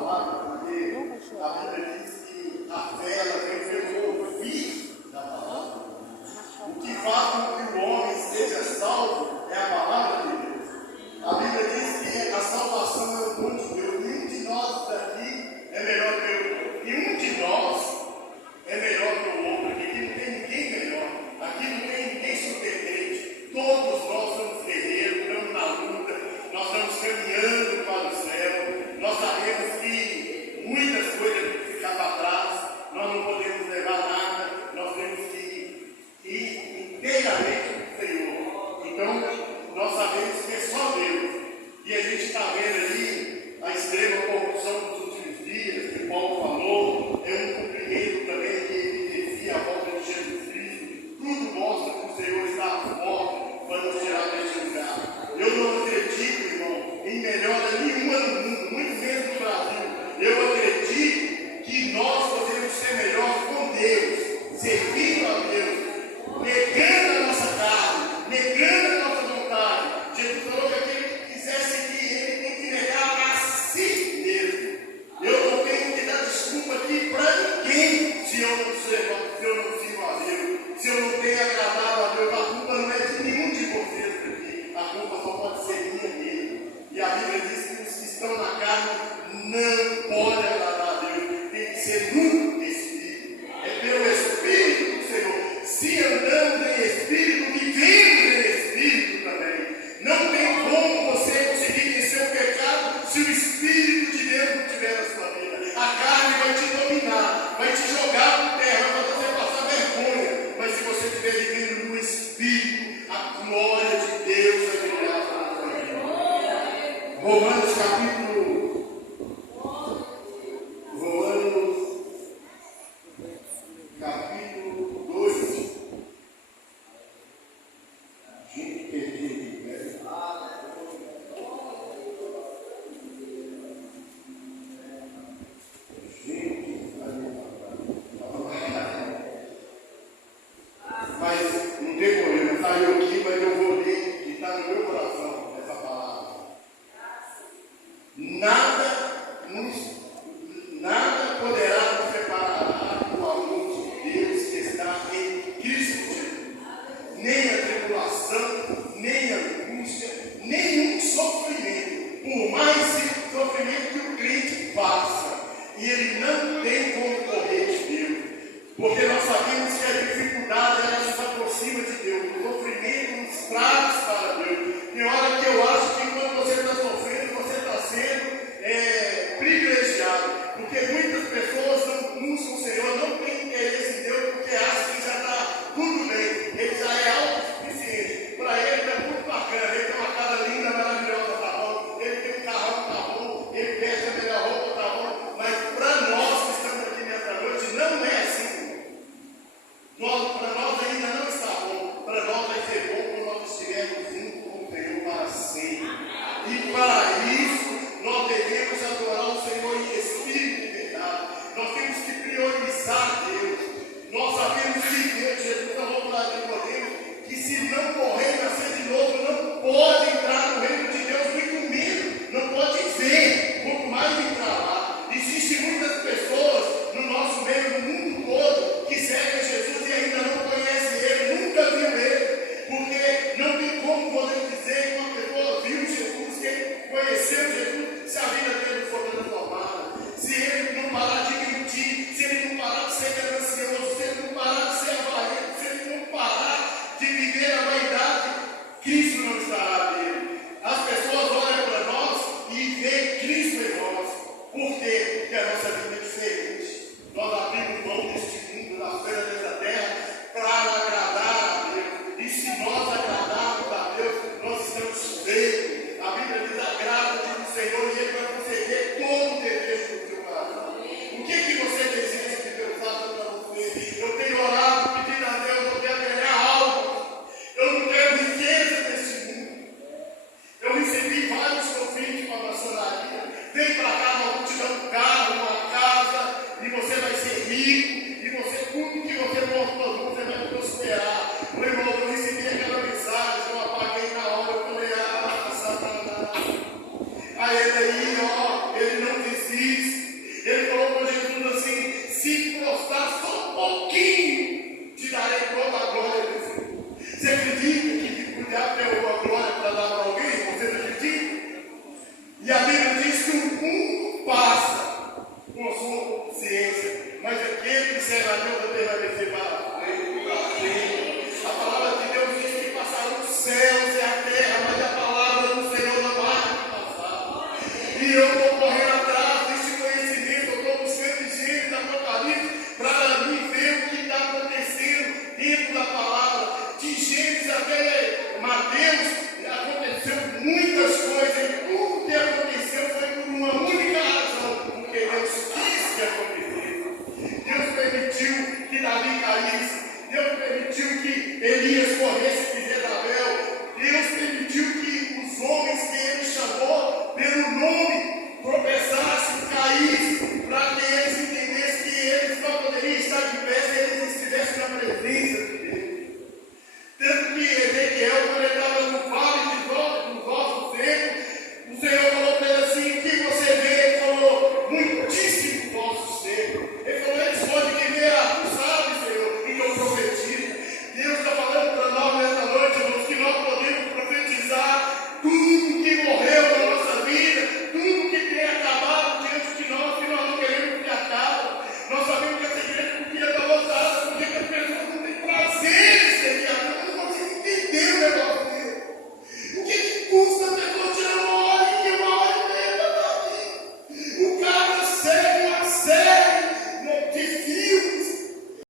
palavra, porque a Bíblia diz que a fé ela vem pelo ouvir da palavra. O que faz com que o homem seja salvo é a palavra de Deus. A Bíblia diz que a salvação é o dom de Deus. Nenhum de nós daqui é melhor que o outro. Nenhum de nós é melhor que o outro. Aqui não tem ninguém melhor. Aqui não tem ninguém subterrâneo. Todos nós somos guerreiros, estamos na luta. Nós estamos caminhando para o céu. Nós sabemos que muitas coisas ficam para trás. Nós não podemos levar nada. Nós temos que ir inteiramente para o Senhor. Então, nós sabemos que é só Deus. E a gente está vendo ali a extrema corrupção dos últimos dias, que Paulo falou, é um cumprimento também que evidencia a volta de Jesus Cristo. Tudo mostra que o Senhor está à porta para nos tirar deste lugar. Eu não acredito, irmão, em melhora nenhuma no mundo, muito menos no Brasil. Eu acredito que nós podemos ser melhores com Deus, servindo a Deus, negando a nossa carne, negando a nossa vontade. Jesus falou que aquele que quiser seguir ele tem que negar a si mesmo. Eu não tenho que dar desculpa aqui para ninguém se eu não sirvo a Deus, se eu não tenho agradado a Deus. A culpa não é de nenhum de vocês aqui, a culpa só pode ser minha mesmo. E a Bíblia diz que os que estão na carne não podem agradar a Deus, tem que ser no Espírito. É pelo Espírito do Senhor. Se andamos em Espírito, vivemos em Espírito também. Não tem como você conseguir vencer o pecado se o Espírito de Deus não estiver na sua vida. A carne vai te dominar, vai te jogar por terra, vai fazer você passar vergonha. Mas se você estiver vivendo no Espírito, a glória de Deus vai brilhar na sua vida. Romanos capítulo 2. Gente perdida, né? Mas não tem problema, saiu aqui, mas eu vou ler e está no meu coração essa palavra. Nada poderá nos separar do amor de Deus que está em Cristo Jesus. Nem a tribulação, nem a angústia, nenhum sofrimento, por mais sofrimento que o crente passa, e ele não tem como correr de Deus, porque nós sabemos que a dificuldade ela nos aproxima de Deus, o sofrimento nos traz para Deus. Tem hora que eu acho que quando você está sofrendo, você está sendo privilegiado, porque muitas pessoas não buscam o Senhor, não têm interesse em Deus, porque acham que já está tudo bem, ele já é autossuficiente. Para ele está muito bacana, ele tem uma casa linda, maravilhosa, tá bom, ele tem um carrão, tá bom, ele veste a melhor roupa, tá bom, mas para nós que estamos aqui nessa noite, não é assim. Para nós ainda não está bom, para nós vai ser bom quando nós estivermos juntos com o Senhor para sempre. E para isso, nós devemos adorar o Senhor em espírito e verdade. Nós temos que priorizar Deus. Nós sabemos que Deus, Jesus falou para Nicodemo, que se não morrer e nascer de novo, não pode entrar no reino de Deus, muito menos, não pode ver, quanto mais entrar lá. Existem muitas pessoas no nosso meio, no mundo todo, que seguem Jesus e ainda não conhecem Ele, nunca viu Ele, porque não tem como poder dizer que uma pessoa viu Jesus, que ele conheceu Jesus, se a vida dele for transformada, se ele não parar de mentir, se ele não parar de ser ganancioso, se ele não parar de ser avarento, se ele não parar de viver a vaidade, Cristo não estará nele. As pessoas olham para nós e veem Cristo em nós. Por quê? Porque a nossa vida é diferente. Nós abrimos mão deste mundo, das coisas dessa terra, para agradar a Deus. E se nós agradarmos a Deus, nós estamos feitos. A Bíblia diz: agrada-te do Senhor e Ele vai conceder todo o desejo do seu coração. O que você deseja que Deus faça para você? Eu tenho orado, pedindo a Deus, eu quero ganhar algo. Eu não quero riqueza nesse mundo. Eu recebi vários convites para a maçonaria. Vem para cá, nós vamos te dar um carro, uma casa, e você vai ser rico, e você, tudo que você for, você vai prosperar. Meu irmão, eu recebi aquela mensagem, eu apaguei na hora, eu falei: Satanás. Aí ele aí, ele não desiste. passa com sua consciência, mas aquele que será Deus vai descer para frente. A palavra de Deus diz que passaram os céus e a terra, mas a palavra do Senhor não vai passar. E eu vou correr atrás.